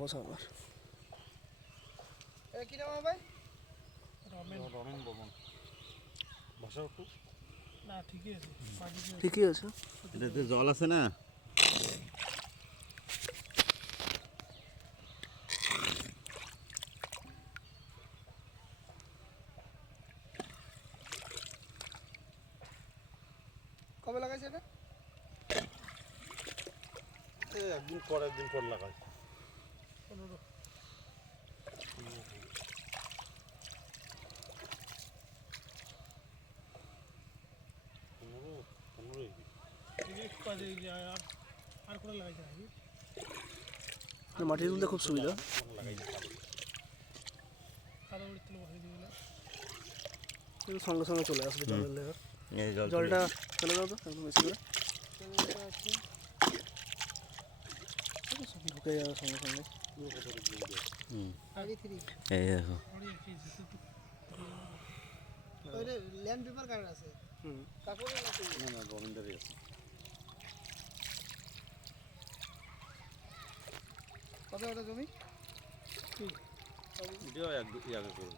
বসা আমার এটা কি নাম ভাই? রমেন বমন বসাও একটু। না ঠিকই আছে, ঠিকই আছে। এটাতে জল আছে না? কবে লাগাইছে এটা? একদিন পর লাগাই। 15 আর করে লাগাইছে নাকি? মাটি তুলতে খুব সুবিধা। কাদা উড়ে তুলে বসে দিয়ে কিন্তু সঙ্গে সঙ্গে চলে আসবে জলের লেয়ার। এই জলটা চলে যাও তো একদম বেশি করে ঢুকে যাবে সঙ্গে সঙ্গে। এই দেখো ল্যান্ড পেপার কার্ড আছে। কাকুর না গোবিন্দারই আছে। কত একটা জমি? এটাও আগে করবো।